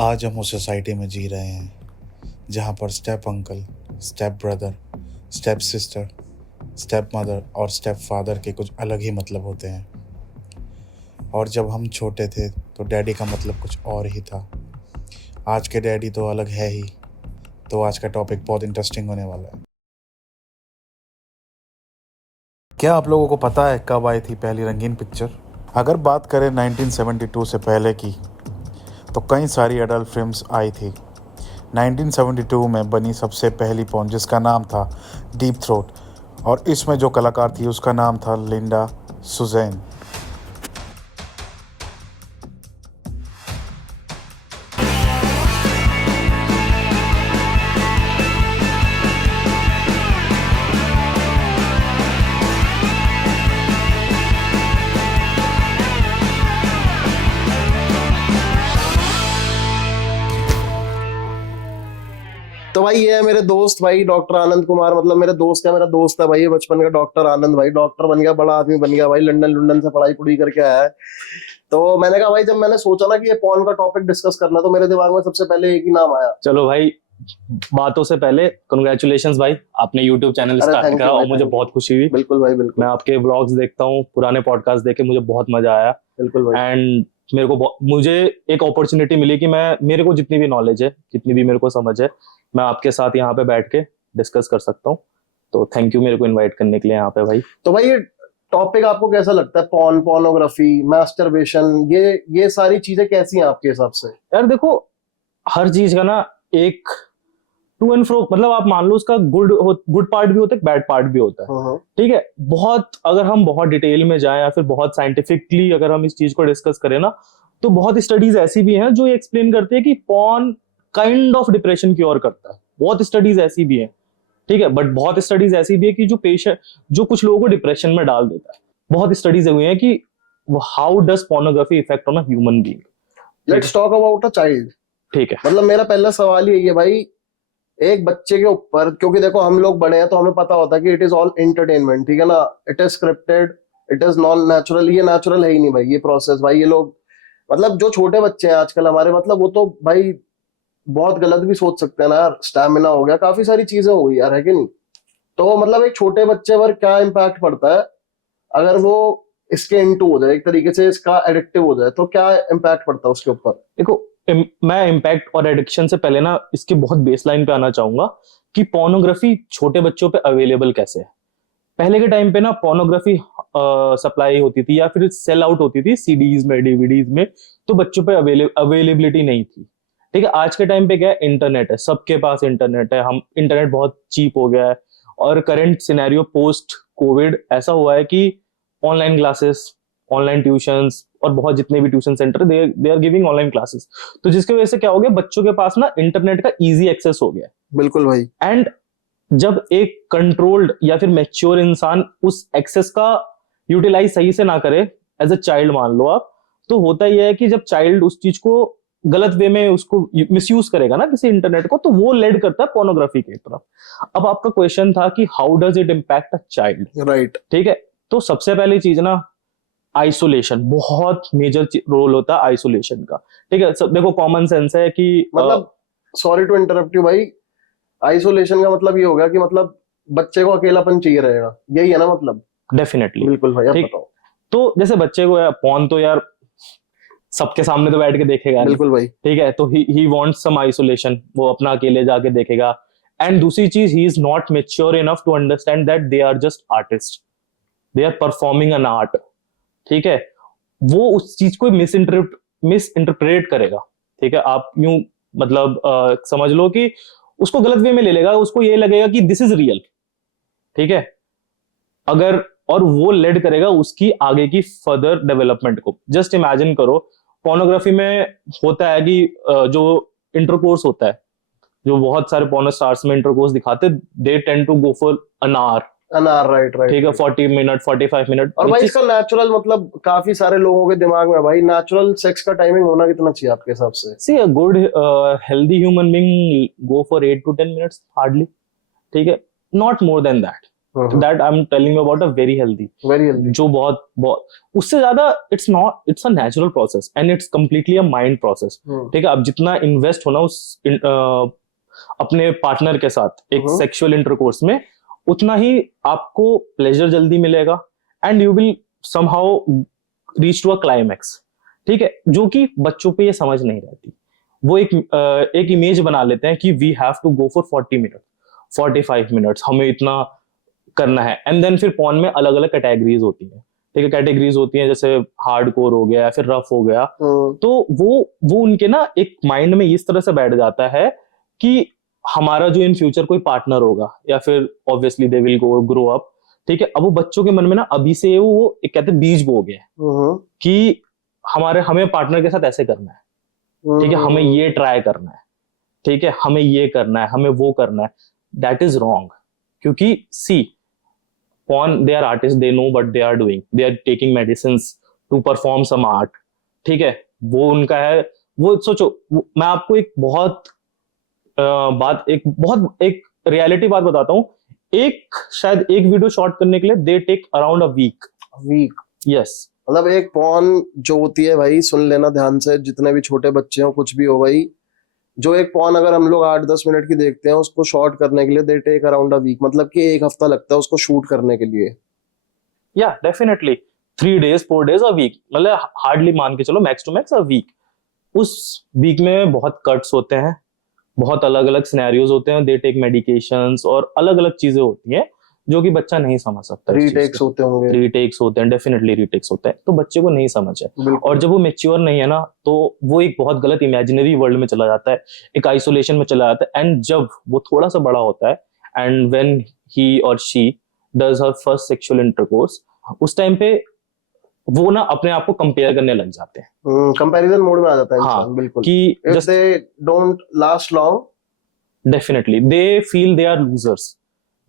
आज हम उस सोसाइटी में जी रहे हैं जहाँ पर step uncle, step brother, step sister, step mother और स्टेप फादर के कुछ अलग ही मतलब होते हैं। और जब हम छोटे थे तो डैडी का मतलब कुछ और ही था। आज के डैडी तो अलग है ही। तो आज का टॉपिक बहुत इंटरेस्टिंग होने वाला है। क्या आप लोगों को पता है कब आई थी पहली रंगीन पिक्चर? अगर बात करें 1972 से पहले की तो कई सारी एडल्ट फिल्म्स आई थी। 1972 में बनी सबसे पहली पॉर्न जिसका नाम था डीप थ्रोट, और इसमें जो कलाकार थी उसका नाम था लिंडा सुजैन। तो भाई ये है मेरे दोस्त भाई डॉक्टर आनंद कुमार। मतलब मेरे दोस्त का मेरा दोस्त है भाई, ये बचपन का डॉक्टर आनंद। भाई डॉक्टर बन गया, बड़ा आदमी बन गया भाई, लंदन लंदन से पढ़ाई पुढ़ी करके आया है। तो मैंने कहा भाई, जब मैंने सोचा ना कि ये पॉर्न का टॉपिक डिस्कस करना, तो मेरे दिमाग में सबसे पहले एक ही नाम आया। चलो भाई, बातों से पहले कंग्रेचुलेशंस भाई, आपने यूट्यूब चैनल स्टार्ट करा और मुझे बहुत खुशी हुई। बिल्कुल भाई, बिल्कुल। मैं आपके व्लॉग्स देखता हूँ, पुराने पॉडकास्ट देखे, मुझे बहुत मजा आया। बिल्कुल भाई। एंड मुझे एक अपॉर्चुनिटी मिली कि मेरे को जितनी भी नॉलेज है, जितनी भी मेरे को समझ है, मैं आपके साथ यहाँ पे बैठ के डिस्कस कर सकता हूँ। तो थैंक यू मेरे को इन्वाइट करने के लिए यहाँ पे भाई। तो भाई ये टॉपिक आपको कैसा लगता है? पॉर्न, पोर्नोग्राफी, मास्टरबेशन, ये सारी चीजें कैसी हैं आपके हिसाब से? यार देखो, हर चीज का ना एक टू एंड फ्रो, मतलब आप मान लो उसका गुड पार्ट भी होता है, बैड पार्ट भी होता है। ठीक है, अगर हम बहुत डिटेल में जाएं या फिर बहुत साइंटिफिकली अगर हम इस चीज को डिस्कस करें ना, तो बहुत स्टडीज ऐसी भी हैं जो ये एक्सप्लेन करती है कि porn kind of depression cure करता है। बहुत स्टडीज ऐसी भी हैं, ठीक है, बट बहुत स्टडीज ऐसी भी है कि जो कुछ लोगों को डिप्रेशन में डाल देता है। बहुत स्टडीज हुई हैं कि how does pornography effect on a human being. Let's talk about a child. ठीक है, मतलब मेरा पहला सवाल यही है भाई, एक बच्चे के ऊपर, क्योंकि देखो हम लोग बड़े हैं तो हमें पता होता है कि इट इज ऑल एंटरटेनमेंट, ठीक है ना। It is scripted, it is non natural. ये नेचुरल है ही नहीं भाई, ये प्रोसेस भाई। ये लोग मतलब जो छोटे बच्चे हैं आजकल हमारे, मतलब वो तो भाई बहुत गलत भी सोच सकते हैं ना यार। स्टैमिना हो गया, काफी सारी चीजें हो गई यार, है कि नहीं? तो मतलब एक छोटे बच्चे पर क्या इम्पैक्ट पड़ता है अगर वो इसके इनटू हो जाए, एक तरीके से इसका एडिक्टिव हो जाए, तो क्या इम्पैक्ट पड़ता है उसके ऊपर? देखो, मैं इम्पैक्ट और एडिक्शन से पहले ना इसके बहुत बेसलाइन पे आना चाहूंगा कि पोर्नोग्राफी छोटे बच्चों पे अवेलेबल कैसे है। पहले के टाइम पे ना पोर्नोग्राफी सप्लाई होती थी या फिर सेल आउट होती थी सीडीज में, डीवीडीज में, तो बच्चों पे अवेलेबिलिटी नहीं थी। ठीक है, आज के टाइम पे क्या है, इंटरनेट है, सबके पास इंटरनेट है, हम इंटरनेट बहुत चीप हो गया है। और करंट सिनेरियो पोस्ट कोविड ऐसा हुआ है कि ऑनलाइन क्लासेस, ऑनलाइन ट्यूशंस और बहुत जितने भी tuition centre they are giving online classes. तो जिसकी वजह से क्या हो गया, बच्चों के पास ना इंटरनेट का इजी एक्सेस हो गया। बिल्कुल भाई। एंड जब एक कंट्रोल्ड या फिर मैच्योर इंसान उस एक्सेस का यूटिलाइज सही से ना करे, एज अ चाइल्ड मान लो आप, तो होता यह है कि जब चाइल्ड उस चीज को गलत वे में उसको मिसयूज करेगा ना किसी इंटरनेट को, तो वो लेड करता है पोर्नोग्राफी की तरफ। अब आपका क्वेश्चन था कि how does it impact a child, right. ठीक है। तो सबसे पहली चीज ना, आइसोलेशन, बहुत मेजर रोल होता है आइसोलेशन का। ठीक है, सब देखो, कॉमन सेंस है कि मतलब सॉरी टू इंटरप्ट यू भाई, आइसोलेशन का मतलब ये हो गया कि मतलब बच्चे को अकेलापन चाहिए रहेगा, यही है ना मतलब? डेफिनेटली, बिल्कुल भाई, अब ठीक। बताओ। तो जैसे बच्चे को यार पॉर्न तो यार सबके सामने तो बैठ के देखेगा, बिल्कुल भाई। ठीक है, तो ही वांट्स सम आइसोलेशन, वो अपना अकेले जाके देखेगा। एंड दूसरी चीज, he is not mature enough to understand that they are just artist, they are performing an art. ठीक है, वो उस चीज को मिस इंटरप्रेट करेगा। ठीक है, आप यूं मतलब समझ लो कि उसको गलत वे में ले लेगा, उसको ये लगेगा कि दिस इज रियल। ठीक है, अगर और वो लेड करेगा उसकी आगे की फर्दर डेवलपमेंट को। जस्ट इमेजिन करो, पोर्नोग्राफी में होता है कि जो इंटरकोर्स होता है, जो बहुत सारे पोर्नो स्टार्स में इंटरकोर्स दिखाते, they tend to go for an hour. Right right, ठीक है, 40 मिनट, 45 मिनट। और भाई इसका नेचुरल मतलब काफी सारे लोगों के दिमाग में भाई, नेचुरल सेक्स का टाइमिंग होना कितना चाहिए आपके हिसाब से? See a good healthy human being go for 8 to 10 minutes hardly. ठीक है, not more than that. That I am telling you about a very healthy, very healthy. जो बहुत बहुत उससे ज्यादा it's not, it's a natural process and it's completely a mind process. ठीक है, अब जितना इन्वेस्ट होना उस अपने पार्टनर के साथ एक सेक्सुअल इंटरकोर्स में, उतना ही आपको प्लेजर जल्दी मिलेगा and you will somehow reach to a climax. ठीक है, जो कि बच्चों पे ये समझ नहीं रहती। वो एक इमेज बना लेते हैं कि we have to go for 40 minute 45 minutes, हमें इतना करना है। एंड देन फिर पॉर्न में अलग अलग कैटेगरीज होती हैं। ठीक है, कैटेगरीज होती हैं जैसे हार्डकोर हो गया या फिर रफ हो गया। तो वो उनके ना एक माइंड में इस तरह से बैठ जाता है कि हमारा जो इन फ्यूचर कोई पार्टनर होगा या फिर obviously they will grow up. ठीक है, अब वो बच्चों के मन में ना अभी से वो एक कहते हैं बीज बो गया कि हमें पार्टनर के साथ ऐसे करना है। ठीक है, हमें ये ट्राई करना है। ठीक है, हमें ये करना है, हमें वो करना है। दैट इज रॉन्ग, क्योंकि सी porn, they are artists, they know what they are doing, they are taking medicines to perform some art। ठीक है, वो उनका है। वो सोचो, मैं आपको एक बहुत एक रियलिटी बात बताता हूँ। शायद एक वीडियो शॉट करने के लिए they take around a week. Yes, मतलब एक पॉर्न जो होती है भाई, सुन लेना ध्यान से, जितने भी छोटे बच्चे हो कुछ भी हो भाई, जो एक पॉर्न अगर हम लोग 8-10 मिनट की देखते हैं, उसको शॉर्ट करने के लिए they take around a week, मतलब कि एक हफ्ता लगता है उसको शूट करने के लिए। या definitely 3 days 4 days a week, मतलब हार्डली मान के चलो max to max a week. उस वीक में बहुत कट्स होते हैं, बहुत अलग अलग सिनेरियोज होते हैं, दे टेक मेडिकेशंस और अलग अलग चीजें होती हैं जो कि बच्चा नहीं समझ सकता। रीटेक्स होते होंगे। रीटेक्स होते हैं, डेफिनेटली रीटेक्स होते हैं, तो बच्चे को नहीं समझ है। और जब वो मेच्योर नहीं है ना, तो वो एक बहुत गलत इमेजिनरी वर्ल्ड में चला जाता है, एक आइसोलेशन में चला जाता है। एंड जब वो थोड़ा सा बड़ा होता है and when he or she does her first sexual intercourse, उस टाइम पे वो ना अपने आप को कंपेयर करने लग जाते हैं। कंपैरिजन मोड में आ जाता है हाँ, इंसान, बिल्कुल। कि if they don't last long, definitely they feel they are losers,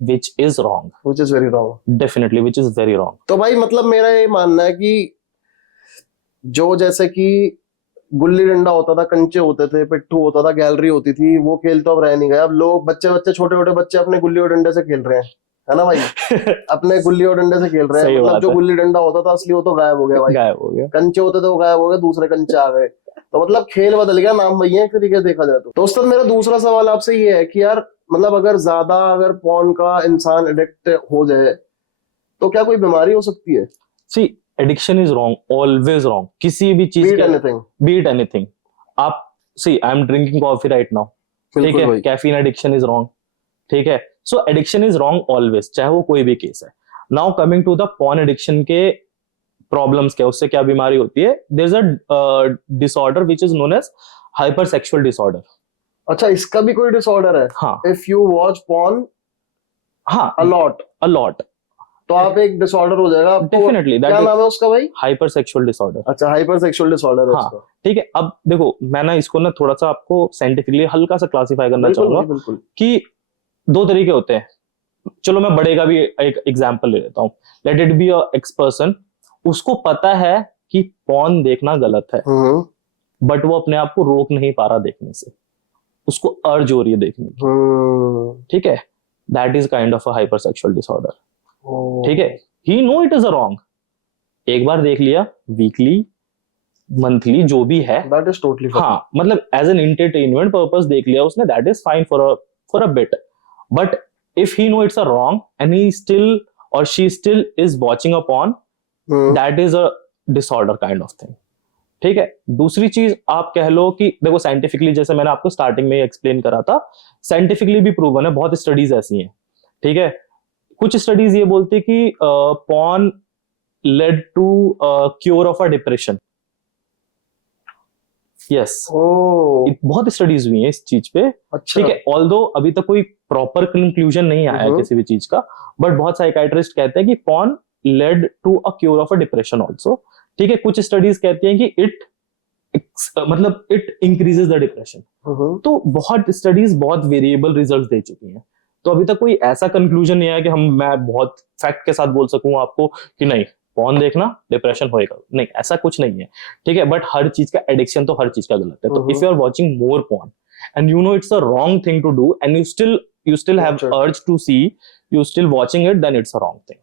which is wrong, which is very wrong, definitely which is very wrong। तो भाई मतलब मेरा ये मानना है कि जो जैसे कि गुल्ली डंडा होता था, कंचे होते थे, पिट्ठू होता था, गैलरी होती थी, वो खेल तो अब रह नहीं गया। अब लोग छोटे छोटे बच्चे अपने गुल्ली और डंडे से खेल रहे हैं, है ना भाई? अपने गुल्ली और डंडे से खेल रहे हैं। मतलब जो गुल्ली डंडा होता था असली, वो तो गायब हो गया भाई, गायब हो गया। कंचे होते थे वो गायब हो गए, दूसरे कंचे आ गए। तो मतलब खेल बदल गया, नाम वही है एक तरीके से देखा जाए तो। दोस्तों मेरा दूसरा सवाल आपसे ये है कि यार मतलब अगर पॉर्न का इंसान एडिक्ट हो जाए तो क्या कोई बीमारी हो सकती है? See, addiction is wrong, always wrong, किसी भी चीज के, बीट एनीथिंग। आप see, I am drinking coffee right now, ठीक है, कैफीन एडिक्शन इज रॉन्ग। ठीक है, so addiction is wrong always, चाहे वो कोई भी केस है। Now coming to the porn addiction के प्रॉब्लम्स, क्या उससे क्या बीमारी होती है? There is a disorder which is known as hyper sexual disorder. अच्छा, इसका भी कोई डिसऑर्डर है? हाँ, इफ यू वॉच पॉर्न हाँ अ लॉट तो आप एक डिसऑर्डर हो जाएगा आपको। डेफिनेटली। क्या नाम है उसका भाई? Hyper sexual disorder. अच्छा, हाइपर सेक्सुअल डिसऑर्डर है इसका। ठीक है, अब देखो मैं ना इसको ना थोड़ा सा आपको साइंटिफिकली हल्का सा क्लासिफाई करना चाहूंगा कि 2 तरीके होते हैं। चलो मैं बड़े का भी एक एग्जांपल ले लेता हूँ। Let it be a x person, उसको पता है कि पॉर्न देखना गलत है, बट वो अपने आप को रोक नहीं पा रहा देखने से, उसको अर्ज हो रही है देखने की। ठीक है, that is kind of a hyper sexual disorder. ठीक है, he know it is a wrong, एक बार देख लिया, वीकली मंथली जो भी है, दैट इज टोटली फाइन। हाँ, मतलब एज एन एंटरटेनमेंट पर्पस देख लिया उसने, that is fine for a bit. But if he know it's a wrong and he still or she still is watching a porn, that is a disorder kind of thing। ठीक है, दूसरी चीज आप कह लो कि देखो साइंटिफिकली, जैसे मैंने आपको स्टार्टिंग में एक्सप्लेन करा था, साइंटिफिकली भी प्रूवन है, बहुत स्टडीज ऐसी हैं। ठीक है, कुछ स्टडीज ये बोलती है कि porn led to cure of a depression. Yes, बहुत स्टडीज हुई हैं इस चीज पे। अच्छा। ठीक है, ऑल्दो अभी तक कोई प्रॉपर कंक्लूजन नहीं आया किसी भी चीज का, बट बहुत साइकाइट्रिस्ट कहते हैं कि porn led to a cure of a depression also. ठीक है, कुछ स्टडीज कहती हैं कि इट इंक्रीजेस द डिप्रेशन। तो बहुत स्टडीज बहुत वेरिएबल रिजल्ट दे चुकी हैं, तो अभी तक कोई ऐसा कंक्लूजन नहीं आया कि मैं बहुत फैक्ट के साथ बोल सकूं आपको कि नहीं पॉर्न देखना डिप्रेशन होएगा, नहीं, ऐसा कुछ नहीं है। ठीक है, बट हर चीज का एडिक्शन तो हर चीज का गलत है। तो if you are watching more porn and you know it's a wrong thing to do and you still have urge to see, you still watching it, then it's a wrong thing.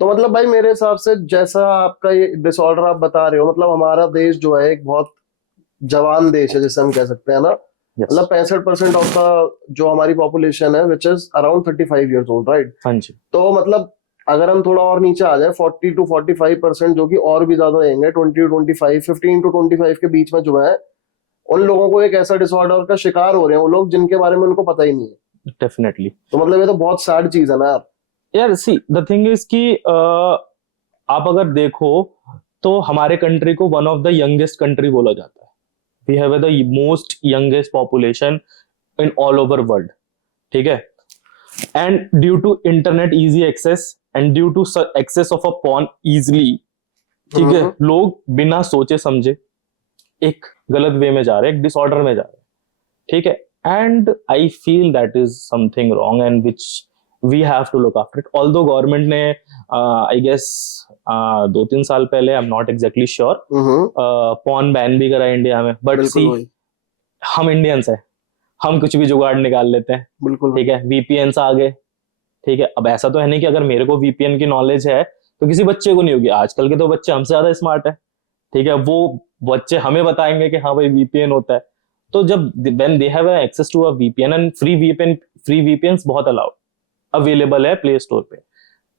तो मतलब भाई मेरे हिसाब से जैसा आपका ये disorder आप बता रहे हो, मतलब हमारा देश जो है एक बहुत जवान देश है जैसे हम कह सकते हैं ना, Yes. मतलब 65% ऑफ द जो हमारी पॉपुलेशन है which is around 35 years old, right? हाँ जी, तो मतलब अगर हम थोड़ा और नीचे आ जाए 40 to 45%, जो कि और भी ज्यादा रहेंगे 20 to 25, 15 to 25 के बीच में जो है, उन लोगों को एक ऐसा डिसऑर्डर का शिकार हो रहे हैं वो लोग जिनके बारे में उनको पता ही नहीं है। definitely. तो मतलब ये तो बहुत सैड चीज है ना यार। यार सी द थिंग इज कि आप अगर देखो तो हमारे कंट्री को one of the youngest country बोला जाता है। We have the most youngest population in all over world, ठीक है। And due to internet easy access and due to access of a porn easily, ठीक है, लोग बिना सोचे समझे एक गलत वे में जा रहे हैं, एक डिसऑर्डर में जा रहे हैं, ठीक है। And I feel that is something wrong and which we have to look after it. Although government ने आई गेस 2-3 साल पहले, I am not exactly sure, porn ban भी करा इंडिया में, बट सी हम इंडियंस है, हम कुछ भी जुगाड़ निकाल लेते हैं, बिल्कुल ठीक है। वीपीएन आ गए, ठीक है। अब ऐसा तो है नहीं कि अगर मेरे को वीपीएन की नॉलेज है तो किसी बच्चे को नहीं होगी। आजकल के तो बच्चे हमसे ज्यादा स्मार्ट है, ठीक है। वो बच्चे हमें बताएंगे कि हाँ भाई वीपीएन होता है। तो जब when they have access to a VPN and free VPN बहुत अलाउड अवेलेबल है प्ले स्टोर पे,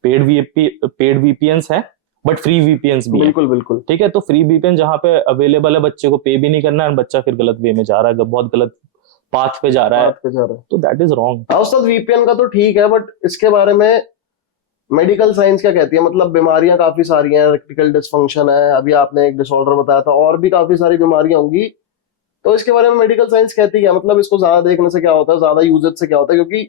पेड वीपीएन्स है बट फ्री वीपीएन्स भी है, बिल्कुल बिल्कुल, ठीक है। तो फ्री वीपीएन जहाँ पे अवेलेबल है, बच्चे को पे भी नहीं करना है, बच्चा फिर गलत वे में जा रहा है, बहुत गलत पाथ पे जा रहा है, तो दैट इज रॉन्ग। हाँ उस्ताद, वीपीएन का तो ठीक है, बट इसके बारे में मेडिकल साइंस क्या कहती है? मतलब बीमारियां काफी सारी हैं, इरेक्टिकल डिसफंक्शन है, अभी आपने एक डिसऑर्डर बताया था, और भी काफी सारी बीमारियां होंगी। तो इसके बारे में मेडिकल साइंस कहती है, मतलब इसको ज्यादा देखने से क्या होता है, ज्यादा यूजेज से क्या होता है? क्योंकि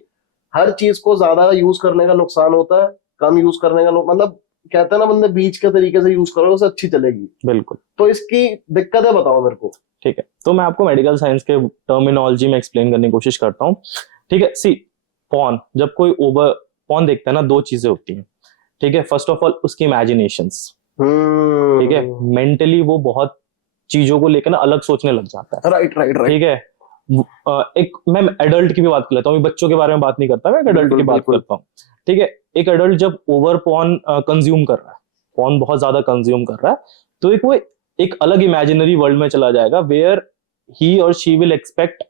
हर चीज को ज्यादा यूज करने का नुकसान होता है, कम यूज करने का मतलब कहते हैं ना, बंदे बीच के तरीके से यूज करो उससे अच्छी चलेगी। बिल्कुल। तो इसकी दिक्कतें बताओ मेरे को। ठीक है, तो मैं आपको मेडिकल साइंस के टर्मिनोलॉजी में एक्सप्लेन करने की कोशिश करता हूँ, ठीक है। सी पॉर्न, जब कोई ओवर पॉर्न देखता है ना, दो चीजें होती हैं, ठीक है। फर्स्ट ऑफ ऑल उसकी इमेजिनेशंस, ठीक है। मेंटली वो बहुत चीजों को लेकर ना अलग सोचने लग जाता है, राइट राइट राइट, ठीक है। एक मैं एडल्ट की भी बात कर लेता हूँ, बच्चों के बारे में बात नहीं करता, मैं एक एडल्ट की बात करता हूँ, ठीक है। एक एडल्ट जब ओवर पॉर्न कंज्यूम कर रहा है, पॉर्न बहुत ज्यादा कंज्यूम कर रहा है, तो एक वो एक अलग इमेजिनरी वर्ल्ड में चला जाएगा, where he or she will expect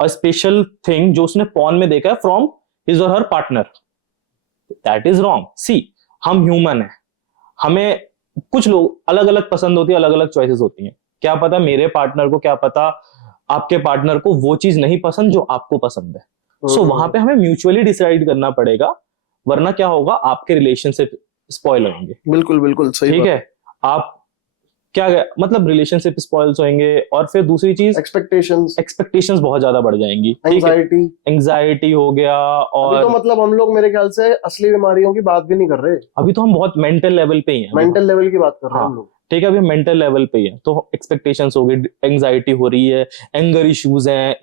a special thing जो उसने पॉर्न में देखा है from his or her partner. That is wrong. See हम ह्यूमन है, हमें कुछ लोग अलग अलग पसंद होती है, अलग अलग चॉइसेस होती हैं। क्या पता मेरे पार्टनर को, क्या पता आपके पार्टनर को वो चीज नहीं पसंद जो आपको पसंद है। सो वहां पे हमें म्यूचुअली डिसाइड करना पड़ेगा, वरना क्या होगा, आपके रिलेशनशिप स्पॉइल होंगे। बिल्कुल बिल्कुल सही, ठीक है। आप क्या मतलब रिलेशनशिप स्पॉइल्स होंगे, और फिर दूसरी चीज एक्सपेक्टेशंस बहुत ज्यादा बढ़ जाएंगी, एंजाइटी हो गया। और अभी तो मतलब हम लोग मेरे ख्याल से असली बीमारियों की बात भी नहीं कर रहे, अभी तो हम बहुत मेंटल लेवल पे ही हैं, मेंटल लेवल की बात कर रहे हैं हम लोग, ठीक है। अभी मेंटल लेवल पे ही है, तो एक्सपेक्टेशंस हो गई, एंजाइटी हो रही है, एंगर इश्यूज हैं,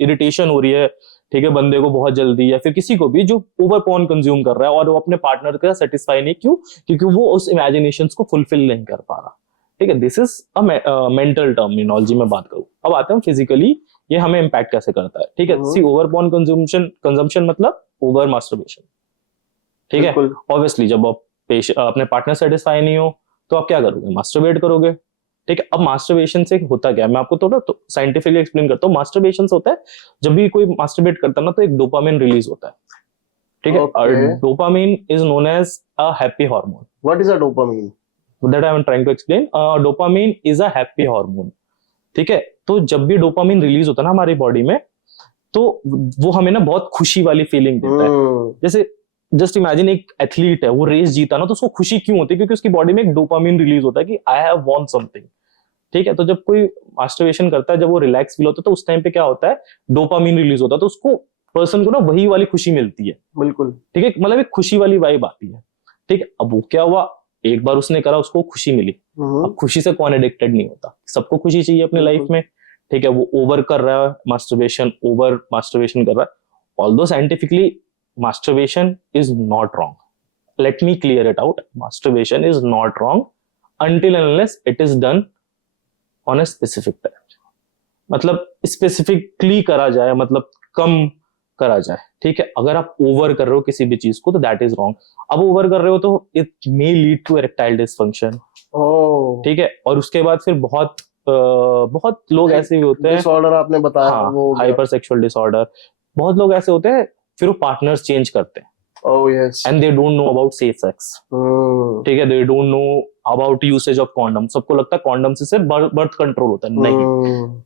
इरिटेशन हो रही है, ठीक है, बंदे को बहुत जल्दी, या फिर किसी को भी जो ओवर पॉर्न कंज्यूम कर रहा है और वो अपने पार्टनर का सेटिस्फाई नहीं, क्यों? क्योंकि वो उस इमेजिनेशंस को फुलफिल नहीं कर पा रहा, ठीक है। This is a mental terminology में बात करूं। अब आते हैं फिजिकली ये हमें इम्पैक्ट कैसे करता है, ठीक है। सी ओवर पॉर्न कंजम्पशन मतलब ओवर मास्टरबेशन, ठीक है। ऑब्वियसली जब आप अपने पार्टनर सेटिस्फाई नहीं हो तो आप क्या करोगे? मास्टरबेट करोगे, ठीक है। अब मास्टरबेशन से होता क्या है, मैं आपको थोड़ा तो साइंटिफिकली एक्सप्लेन करता हूँ। मास्टरबेशन से होता है, जब भी कोई मास्टरबेट करता है ना, तो एक डोपामिन रिलीज होता है, ठीक है। और dopamine is known as a happy hormone. What is a dopamine? That I am trying to explain. Dopamine is a happy hormone, ठीक है। तो जब भी डोपामिन रिलीज होता है ना हमारी बॉडी में, तो वो हमें ना बहुत खुशी वाली फीलिंग देता है। जैसे जस्ट इमेजिन एक एथलीट है, वो रेस जीता ना, तो उसको खुशी क्यों होती है? क्योंकि उसकी बॉडी में एक डोपामिन रिलीज होता है कि आई हैव वॉन समथिंग, ठीक है। तो जब कोई मास्टरबेशन करता है, जब वो रिलैक्स फील होता है, तो उस टाइम पे क्या होता है, डोपामिन रिलीज होता है, तो उसको पर्सन को ना वही वाली खुशी मिलती है, बिल्कुल, ठीक है। मतलब एक खुशी वाली वाइब आती है, ठीक है। अब वो क्या हुआ, एक बार उसने करा, उसको खुशी मिली। अब खुशी से कौन एडिक्टेड नहीं होता, सबको खुशी चाहिए अपने लाइफ में, ठीक है। वो ओवर कर रहा है मास्टरबेशन, ओवर मास्टरबेशन कर रहा है। Although scientifically masturbation is not wrong. Let me clear it out. Masturbation is not wrong until and unless it is done on a specific time. मतलब स्पेसिफिकली करा जाए, मतलब कम करा जाए, ठीक है। अगर आप ओवर कर रहे हो किसी भी चीज को तो दैट इज रॉन्ग। अब ओवर कर रहे हो तो it may lead to erectile dysfunction, oh, ठीक है। और उसके बाद फिर बहुत लोग ऐसे भी होते हैं, डिसऑर्डर आपने बताया हाँ, वो हो गया। हाइपर सेक्सुअल डिसऑर्डर, बहुत लोग ऐसे होते हैं फिर वो पार्टनर्स चेंज करते हैं oh yes, and they don't know about safe sex, ठीक है। They don't know about usage of condom. सबको लगता है कॉन्डम से सिर्फ बर्थ कंट्रोल होता है, नहीं,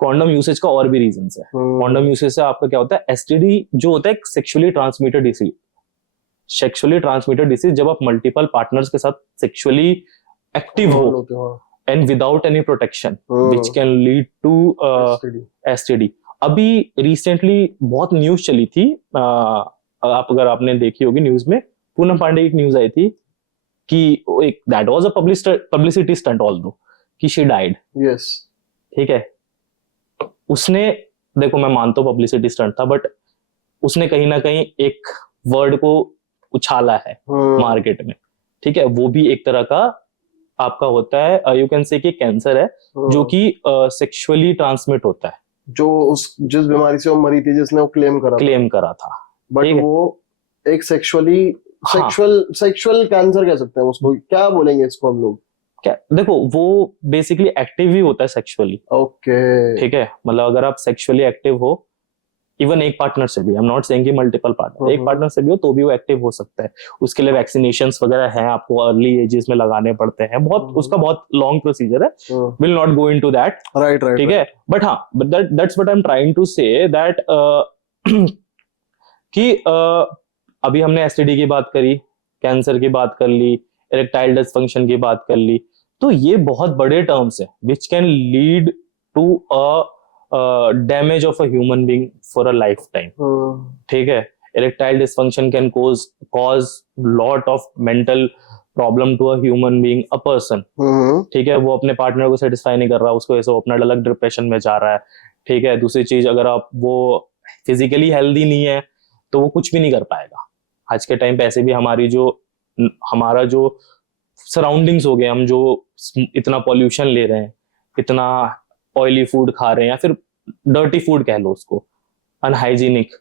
कॉन्डम यूसेज का और भी रीजंस है। कॉन्डम यूसेज से आपका क्या होता है, एसटीडी जो होता है sexually transmitted disease, sexually transmitted disease, जब आप मल्टीपल पार्टनर्स के साथ सेक्सुअली एक्टिव हो and without any protection which can lead to STD. अभी रिसेंटली बहुत न्यूज चली थी, आप अगर आपने देखी होगी न्यूज में, पूनम पांडे की न्यूज आई थी कि एक that was a publicity stunt although कि शी डाइड, यस, ठीक है। उसने, देखो मैं मानता हूँ पब्लिसिटी स्टंट था, बट उसने कहीं ना कहीं एक वर्ड को उछाला है मार्केट में, ठीक है। वो भी एक तरह का आपका होता है, यू कैन से कि कैंसर है जो कि सेक्सुअली ट्रांसमिट होता है, जो उस जिस बीमारी से वो मरी थी जिसने वो क्लेम करा था, बट ठीक है। वो एक सेक्सुअली हाँ। सेक्सुअल कैंसर कह सकते हैं उसको, क्या बोलेंगे इसको हम लोग? क्या, देखो वो बेसिकली एक्टिव ही होता है सेक्सुअली, ओके, ठीक है। मतलब अगर आप सेक्सुअली एक्टिव हो, इवन एक पार्टनर से भी, आई एम नॉट सेइंग कि मल्टीपल पार्टनर, एक पार्टनर से भी हो तो भी वो एक्टिव हो सकता है। उसके लिए वैक्सीनेशंस वगैरह हैं, आपको अर्ली एजेस में लगाने पड़ते हैं, बहुत उसका बहुत लॉन्ग प्रोसीजर है, will not go into that, right right, ठीक है। बट हाँ, but that's what I am trying to say that कि अभी हमने एसटीडी की बात करी, कैंसर की बात कर ली, इरेक्टाइल डिसफंक्शन की बात कर ली, तो ये बहुत बड़े टर्म्स है which can lead to a damage of a human being for a life time, ठीक है। Erectile dysfunction can cause lot of mental problem to a human being, a person, ठीक है। वो अपने पार्टनर को सेटिस्फाई नहीं कर रहा, उसको ऐसे अपना अलग डिप्रेशन में जा रहा है, ठीक है। दूसरी चीज, अगर आप वो फिजिकली हेल्दी नहीं है तो वो कुछ भी नहीं कर पाएगा। आज के टाइम पे ऐसे भी हमारा जो सराउंडिंग्स हो गए, हम जो इतना पॉल्यूशन ले रहे हैं, इतना ऑयली फूड खा रहे हैं या फिर डर्टी फूड कह लो उसको, अनहाइजीनिक,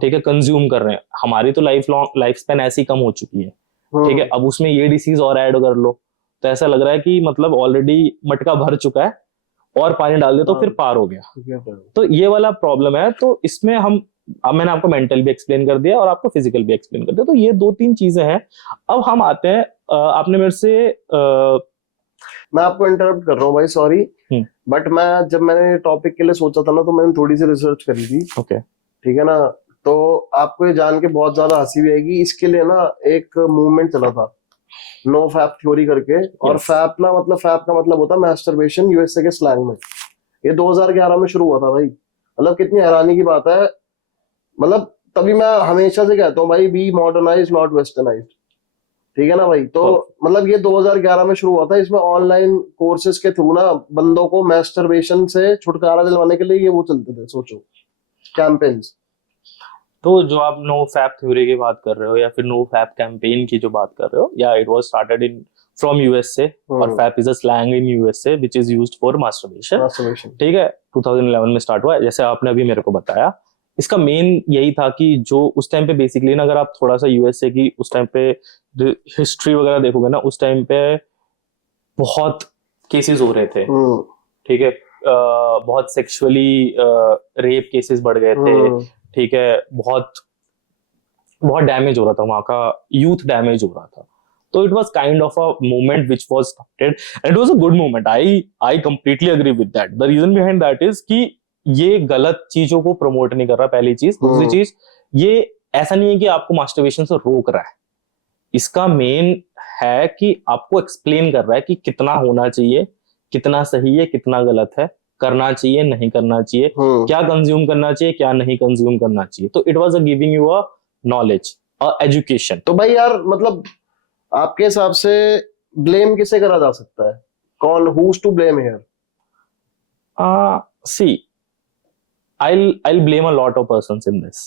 ठीक है, कंज्यूम कर रहे हैं, हमारी तो लाइफ स्पैन ऐसी कम हो चुकी है, ठीक है। अब उसमें ये डिसीज और ऐड कर लो तो ऐसा लग रहा है कि मतलब ऑलरेडी मटका भर चुका है और पानी डाल दे तो फिर पार हो गया। तो ये वाला प्रॉब्लम है। तो इसमें अब मैंने आपको मेंटल भी एक्सप्लेन कर दिया और आपको फिजिकल भी एक्सप्लेन कर दिया, तो ये 2-3 चीजें हैं। अब हम आते हैं, आपने मेरे से मैं आपको इंटरप्ट कर रहा हूँ भाई, सॉरी, बट जब मैंने टॉपिक के लिए सोचा था ना तो मैंने थोड़ी सी रिसर्च करी थी, ओके, ठीक है ना। तो आपको ये जान के बहुत ज्यादा हंसी भी आएगी, इसके लिए ना एक मूवमेंट चला था, नो फैप थ्योरी करके। और फैप का मतलब होता है मैस्टरबेशन, यूएसए के स्लैंग में। ये 2011 में शुरू हुआ था भाई। मतलब कितनी हैरानी की बात है। मतलब तभी मैं हमेशा से कहता हूँ भाई, बी मॉडर्नाइज नॉट वेस्टर्नाइज, ठीक है ना भाई। तो मतलब ये 2011 में शुरू हुआ था। इसमें ऑनलाइन कोर्सेज के थ्रू ना बंदों को मैस्टरबेशन से छुटकारा दिलवाने के लिए ये वो चलते थे, सोचो, कैंपेन्स। तो जो आप नो फैप थ्योरी की बात कर रहे हो या फिर नो फैप कैंपेन की जो बात कर रहे हो, या it was started in from USA, और fap is a slang in USA which is used for masturbation, ठीक है। 2011 में स्टार्ट हुआ, जैसे आपने अभी मेरे को बताया। इसका मेन यही था कि जो उस टाइम पे बेसिकली ना, अगर आप थोड़ा सा यूएसए की उस टाइम पे हिस्ट्री वगैरह देखोगे ना, उस टाइम पे बहुत केसेस हो रहे थे, ठीक है। बहुत सेक्सुअली रेप केसेस बढ़ गए थे, ठीक है। बहुत बहुत डैमेज हो रहा था, वहां का यूथ डैमेज हो रहा था। तो it was kind of a movement which was started and it was a good movement. I completely agree with that. The reason behind that is कि ये गलत चीजों को प्रमोट नहीं कर रहा, पहली चीज। दूसरी चीज, ये ऐसा नहीं है कि आपको मास्टरबेशन से रोक रहा है। इसका मेन है कि आपको एक्सप्लेन कर रहा है कि कितना होना चाहिए, कितना सही है, कितना गलत है, करना चाहिए, नहीं करना चाहिए, क्या कंज्यूम करना चाहिए, क्या नहीं कंज्यूम करना चाहिए। तो it was a giving you a knowledge, a education. तो भाई यार, मतलब आपके हिसाब से ब्लेम किसे करा जा सकता है? कौन, who's to blame here? See, I'll blame a lot of persons in this,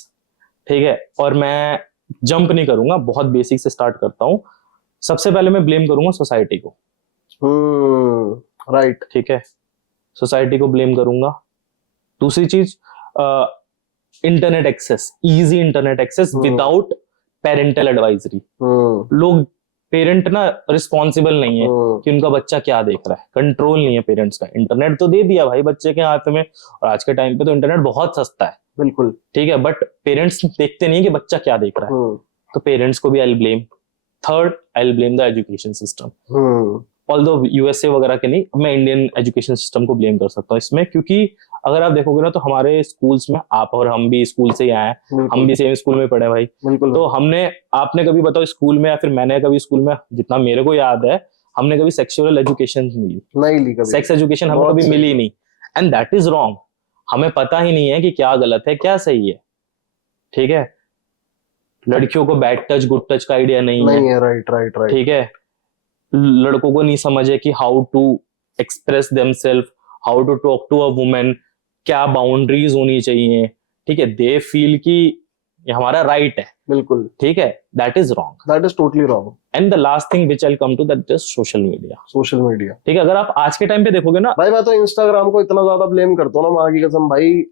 ठीक है। और मैं जंप नहीं करूंगा, बहुत बेसिक से स्टार्ट करता हूं। सबसे पहले मैं ब्लेम करूंगा सोसाइटी को, राइट, ठीक है। सोसाइटी को ब्लेम करूंगा। दूसरी चीज, internet access, easy internet access without parental advisory. लोग पेरेंट ना रिस्पॉन्सिबल नहीं है कि उनका बच्चा क्या देख रहा है, कंट्रोल नहीं है पेरेंट्स का। इंटरनेट तो दे दिया भाई बच्चे के हाथ में, और आज के टाइम पे तो इंटरनेट बहुत सस्ता है, बिल्कुल ठीक है, बट पेरेंट्स देखते नहीं कि बच्चा क्या देख रहा है। तो पेरेंट्स को भी I blame. Third, I blame the education system. Although USA वगैरह के नहीं, मैं इंडियन एजुकेशन सिस्टम को ब्लेम कर सकता हूँ इसमें, क्योंकि अगर आप देखोगे ना तो हमारे स्कूल्स में, आप और हम भी स्कूल से ही आए हैं, हम भी सेम स्कूल में पढ़े भाई, तो आपने कभी बताओ स्कूल में, या फिर मैंने कभी स्कूल में, जितना मेरे को याद है, हमने कभी सेक्सुअल एजुकेशन नहीं ली, सेक्स एजुकेशन हमें कभी मिली नहीं, एंड दैट इज रॉन्ग। हमें पता ही नहीं है कि क्या गलत है क्या सही है, ठीक है। लड़कियों को बैड टच गुड टच का आइडिया नहीं है, राइट, ठीक है। लड़कों को नहीं समझ है कि how to express themselves, how to talk to a women, क्या बाउंड्रीज होनी चाहिए, ठीक है। दे फील कि ये हमारा राइट है, बिल्कुल, ठीक है। That is wrong, that is totally wrong. And the last thing which I come to, that is social media. ठीक है, अगर आप आज के टाइम पे देखोगे ना भाई, मैं तो इंस्टाग्राम को इतना ज्यादा ब्लेम करता हूँ ना, माँ की कसम भाई।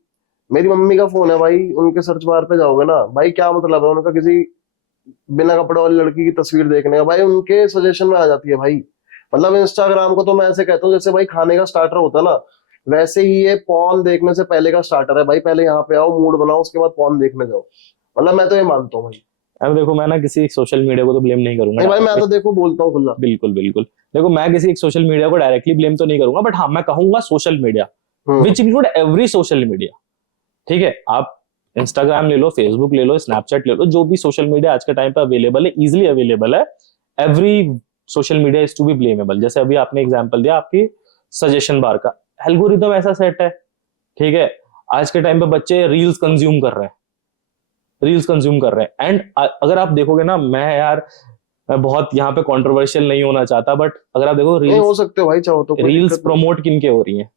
मेरी मम्मी का फोन है भाई, उनके सर्च बार पे जाओगे ना भाई, क्या मतलब है उनका किसी बिना कपड़े वाली लड़की की तस्वीर देखने का, भाई उनके सजेशन में आ जाती है भाई। मतलब इंस्टाग्राम को तो मैं ऐसे कहता हूँ जैसे भाई खाने का स्टार्टर होता है ना, वैसे ही ये पॉर्न देखने से पहले का स्टार्टर है भाई। पहले यहाँ पे आओ, मूड बनाओ, उसके बाद पॉर्न देखने जाओ। मतलब मैं तो ये मानता हूँ भाई। अब देखो, मैं ना किसी सोशल मीडिया को तो ब्लेम नहीं करूंगा भाई, मैं तो देखो बोलता हूँ खुला, बिल्कुल देखो, मैं किसी एक सोशल मीडिया को डायरेक्टली ब्लेम तो नहीं करूंगा, बट हाँ मैं कहूंगा social media which include every social media, ठीक है। आप इंस्टाग्राम ले लो, फेसबुक ले लो, स्नैपचैट ले लो, जो भी सोशल मीडिया आज के टाइम पे अवेलेबल है, इजिली अवेलेबल है, every social media is to be blameable. जैसे अभी आपने एग्जांपल दिया आपकी सजेशन बार का, एल्गोरिथम ऐसा सेट है, ठीक है। आज के टाइम पे बच्चे रील्स कंज्यूम कर रहे हैं, एंड अगर आप देखोगे ना, मैं बहुत यहाँ पे कंट्रोवर्शियल नहीं होना चाहता, बट अगर आप देखो रील्स हो सकते हो भाई, चाहो तो। रील्स प्रमोट किनके हो रही हैं?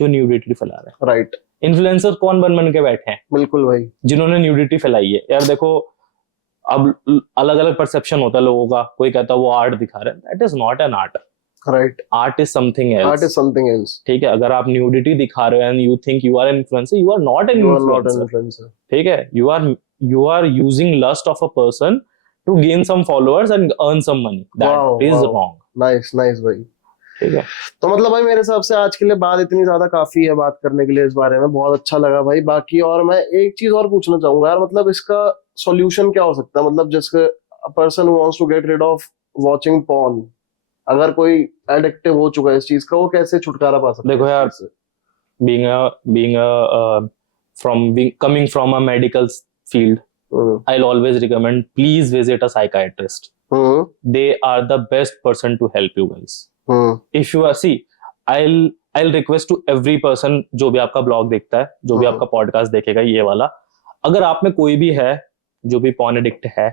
जो न्यूडिटी फैला रहे हैं, राइट। इन्फ्लुएंसर कौन बन के बैठे हैं? बिल्कुल भाई, जिन्होंने न्यूडिटी फैलाई है। यार देखो, अब अलग अलग परसेप्शन होता है लोगों का, कोई कहता है वो आर्ट दिखा रहा है, that is not an art, right. Art is something else, ठीक है। अगर आप न्यूडिटी दिखा रहे हो and you think you are an influencer, you are not an influencer, ठीक है। You are using lust of a person to gain some followers and earn some money, that is wrong. Nice भाई, ठीक है। तो मतलब भाई मेरे हिसाब से आज के लिए बात इतनी ज्यादा काफी है बात करने के लिए इस बारे में। बहुत अच्छा लगा भाई। बाकी और मैं एक चीज और पूछना चाहूंगा यार, मतलब इसका सॉल्यूशन क्या हो सकता है? मतलब जिसके person who wants to get rid of watching porn, अगर कोई एडिक्टिव हो चुका है इस चीज का, वो कैसे छुटकारा पा सकता है? देखो यार, coming from a medical field, I'll always recommend, please visit a psychiatrist. They are the best person to help you guys. If you are, see, I'll request to every person जो भी आपका ब्लॉग देखता है, जो भी आपका podcast देखेगा ये वाला, अगर आप में कोई भी है जो भी पॉर्न एडिक्ट है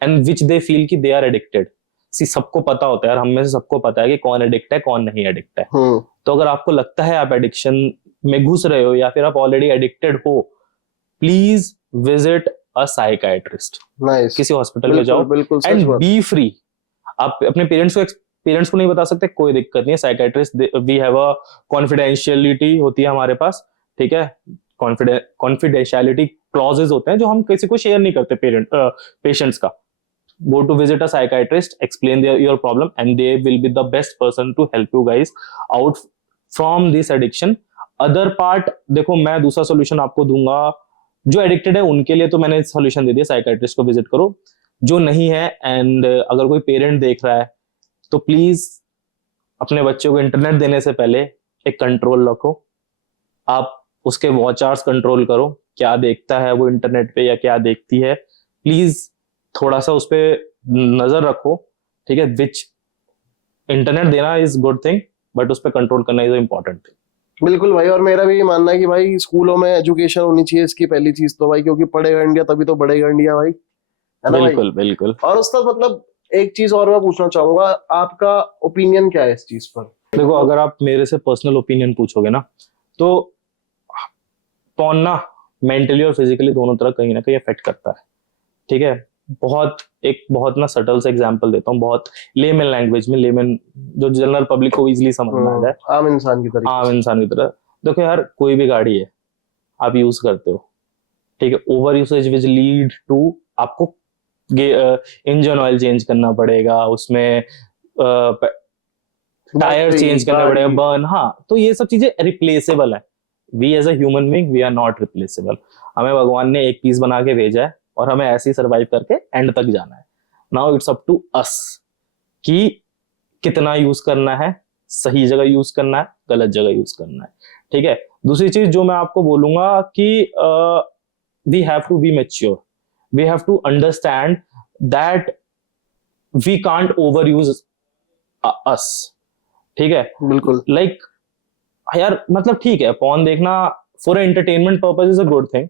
एंड विच दे फील कि दे आर एडिक्टेड, सी सबको पता होता है यार, हम में से सबको पता है कि कौन एडिक्ट है कौन नहीं एडिक्ट है। तो अगर आपको लगता है आप एडिक्शन में घुस रहे हो या फिर आप ऑलरेडी एडिक्टेड हो, प्लीज विजिट अ साइकाइट्रिस्ट। किसी हॉस्पिटल में जाओ एंड बी फ्री। आप अपने पेरेंट्स को नहीं बता सकते, कोई दिक्कत नहीं है। Psychiatrist, we have a confidentiality होती है हमारे पास, ठीक है। कॉन्फिडेंशियलिटी क्लॉजेस होते हैं जो हम किसी को शेयर नहीं करते पेशेंट्स का। Go to visit a psychiatrist, explain your problem, and they will be the best person to help you guys out from this addiction. Other part, देखो मैं दूसरा सोल्यूशन आपको दूंगा। जो एडिक्टेड है उनके लिए तो मैंने सोल्यूशन दे दिया, साइकाइट्रिस्ट को विजिट करो। जो नहीं है, एंड अगर कोई पेरेंट देख रहा है तो प्लीज अपने बच्चों को इंटरनेट देने से पहले एक कंट्रोल रखो। आप उसके वॉच आवर्स कंट्रोल करो, क्या देखता है वो इंटरनेट पे या क्या देखती है, प्लीज थोड़ा सा उस पर नजर रखो, ठीक है। विच इंटरनेट देना इज गुड थिंग, बट उस पर कंट्रोल करना इज इंपॉर्टेंट थिंग। बिल्कुल भाई, और मेरा भी ये मानना है कि भाई स्कूलों में एजुकेशन होनी चाहिए इसकी पहली चीज तो भाई, क्योंकि पढ़ेगा इंडिया तभी तो बढ़ेगा इंडिया भाई, है ना? बिल्कुल। और उसका मतलब एक चीज और मैं पूछना चाहूंगा, आपका ओपिनियन क्या है इस चीज पर? देखो, अगर आप मेरे से पर्सनल ओपिनियन पूछोगे ना, तो पॉर्न ना मेंटली और फिजिकली दोनों तरह कहीं ना कहीं अफेक्ट करता है, ठीक है। बहुत ना सटल से एग्जांपल देता हूँ, बहुत लेमन लैंग्वेज में, लेमन जो जनरल पब्लिक को इजीली समझ में आ जाए, आम इंसान की तरह। देखो यार, कोई भी गाड़ी है आप यूज करते हो, ठीक है, over usage which lead to आपको इंजन ऑयल चेंज करना पड़ेगा, उसमें टायर चेंज करना पड़ेगा, बर्न, हाँ, तो ये सब चीजें रिप्लेसेबल है। We as a human being we are not replaceable. हमें भगवान ने एक पीस बना के भेजा है और हमें ऐसे ही सर्वाइव करके एंड तक जाना है। Now it's up to us कि कितना यूज करना है, सही जगह यूज करना है, गलत जगह यूज करना है। ठीक है, दूसरी चीज जो मैं आपको बोलूंगा कि we have to be mature, we have to understand that we can't over use us. ठीक है, बिल्कुल लाइक यार मतलब ठीक है, पॉन देखना for entertainment purpose is a good thing,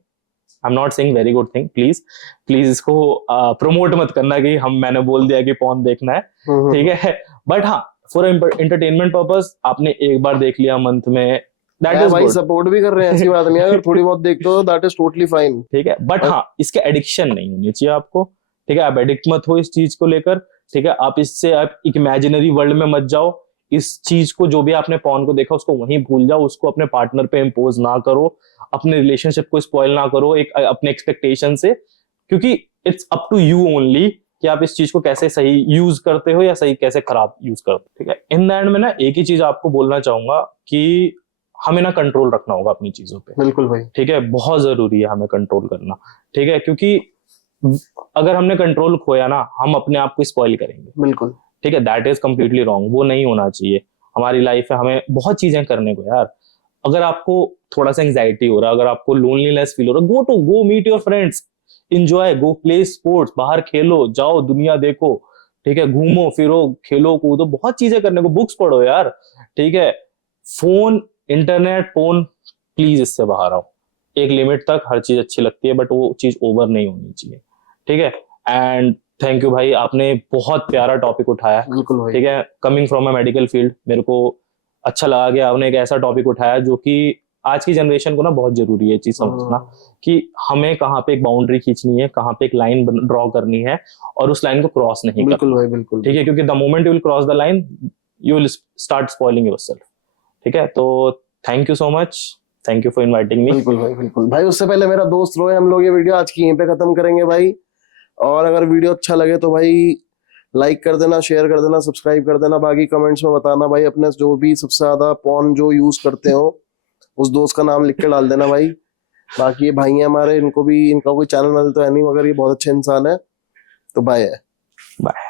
I am not saying very good thing, please please इसको promote मत करना कि मैंने बोल दिया कि पॉन देखना है, ठीक है, बट हाँ फॉर एंटरटेनमेंट पर्पज आपने एक बार देख लिया मंथ में, दैट इज भाई गुड, सपोर्ट भी कर रहे हैं, ऐसी बात नहीं है, अगर थोड़ी बहुत देखते हो दैट इज टोटली फाइन। ठीक है, बट हाँ इसके एडिक्शन नहीं होनी चाहिए आपको। ठीक है, आप एडिक्ट मत हो इस चीज को लेकर। ठीक है, आप इससे आप एक इमेजिनरी वर्ल्ड में मत जाओ, इस चीज को जो भी आपने पॉर्न को देखा उसको वहीं भूल जाओ, उसको अपने पार्टनर पे इम्पोज ना करो, अपने रिलेशनशिप को स्पॉइल ना करो एक अपने एक्सपेक्टेशन से, क्योंकि it's up to you only कि आप इस चीज को कैसे सही यूज करते हो या सही कैसे खराब यूज करते हो। ठीक है, इन द एंड में ना एक ही चीज आपको बोलना चाहूंगा कि हमें ना कंट्रोल रखना होगा अपनी चीजों पे। बिल्कुल भाई, ठीक है, बहुत जरूरी है हमें कंट्रोल करना। ठीक है, क्योंकि अगर हमने कंट्रोल खोया ना हम अपने आप को स्पॉइल करेंगे। बिल्कुल ठीक है, दैट इज कंप्लीटली रॉन्ग, वो नहीं होना चाहिए। हमारी लाइफ है, हमें बहुत चीजें करने को यार। अगर आपको थोड़ा सा एंजाइटी हो रहा है, अगर आपको लोनलीनेस फील हो रहा है, go meet your friends, enjoy, go play sports, बाहर खेलो, जाओ दुनिया देखो। ठीक है, घूमो फिरो, खेलो कूदो, बहुत चीजें करने को, बुक्स पढ़ो यार। ठीक है, फोन, इंटरनेट, फोन, प्लीज इससे बाहर आओ। एक लिमिट तक हर चीज अच्छी लगती है, बट वो चीज ओवर नहीं होनी चाहिए। ठीक है, एंड थैंक यू भाई, आपने बहुत प्यारा टॉपिक उठाया। बिल्कुल भाई, ठीक है, coming from a medical field मेरे को अच्छा लगा कि आपने एक ऐसा टॉपिक उठाया जो कि आज की जनरेशन को ना बहुत जरूरी है ये चीज समझना कि हमें कहाँ पे एक बाउंड्री खींचनी है, कहाँ पे एक लाइन ड्रॉ करनी है और उस लाइन को क्रॉस नहीं बिल्कुल करना। भाई, बिल्कुल ठीक है, क्योंकि the moment you will cross the line you will start spoiling yourself. ठीक है, तो thank you so much, thank you for inviting me. बिल्कुल भाई, बिल्कुल भाई। उससे पहले मेरा दोस्त रोए, हम लोग ये वीडियो आज की यहीं पे खत्म करेंगे भाई। और अगर वीडियो अच्छा लगे तो भाई लाइक कर देना, शेयर कर देना, सब्सक्राइब कर देना। बाकी कमेंट्स में बताना भाई अपने जो भी सबसे ज्यादा पॉर्न जो यूज करते हो उस दोस्त का नाम लिख के डाल देना भाई। बाकी ये भाई हैं हमारे, इनको भी, इनका कोई चैनल तो है नहीं मगर ये बहुत अच्छे इंसान है। तो बाय। बाय।